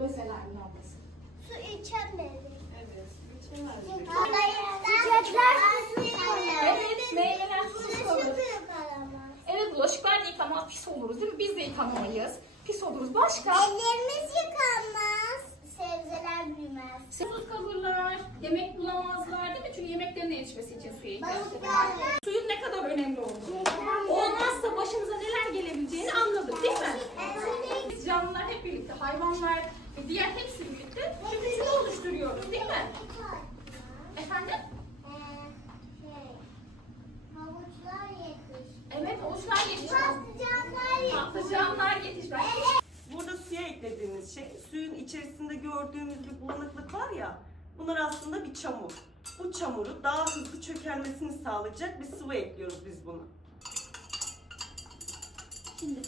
mesela inanması. Su içemedi. Evet, su içemez. Çiçekler Evet, meyveler susuz kalır. yıkanamaz. Evet, bulaşıklar da yıkanmaz, pis oluruz değil mi? Biz de yıkanamayız. Pis oluruz. Başka? Ellerimiz yıkanmaz. Sebzeler büyümez. Susuz kalırlar, yemek bulamazlar değil mi? Çünkü yemeklerine yetişmesi için suya ihtiyaçları var. Balıklar. Suyun ne kadar önemli olduğunu, olmazsa başımıza neler gelebileceğini anladık değil mi? Biz canlılar hep birlikte, hayvanlar ve diğer hepsi birlikte şu bütünü oluşturuyoruz değil mi? Efendim? Havuçlar yetiş. Evet, havuçlar yetişmez. Patlıcanlar yetiş. Patlıcanlar yetişmez. Burada suya eklediğimiz şey, suyun içerisinde gördüğümüz bir bulanıklık var ya, bunlar aslında bir çamur. Bu çamuru daha hızlı çökelmesini sağlayacak bir sıvı ekliyoruz biz buna. Şimdi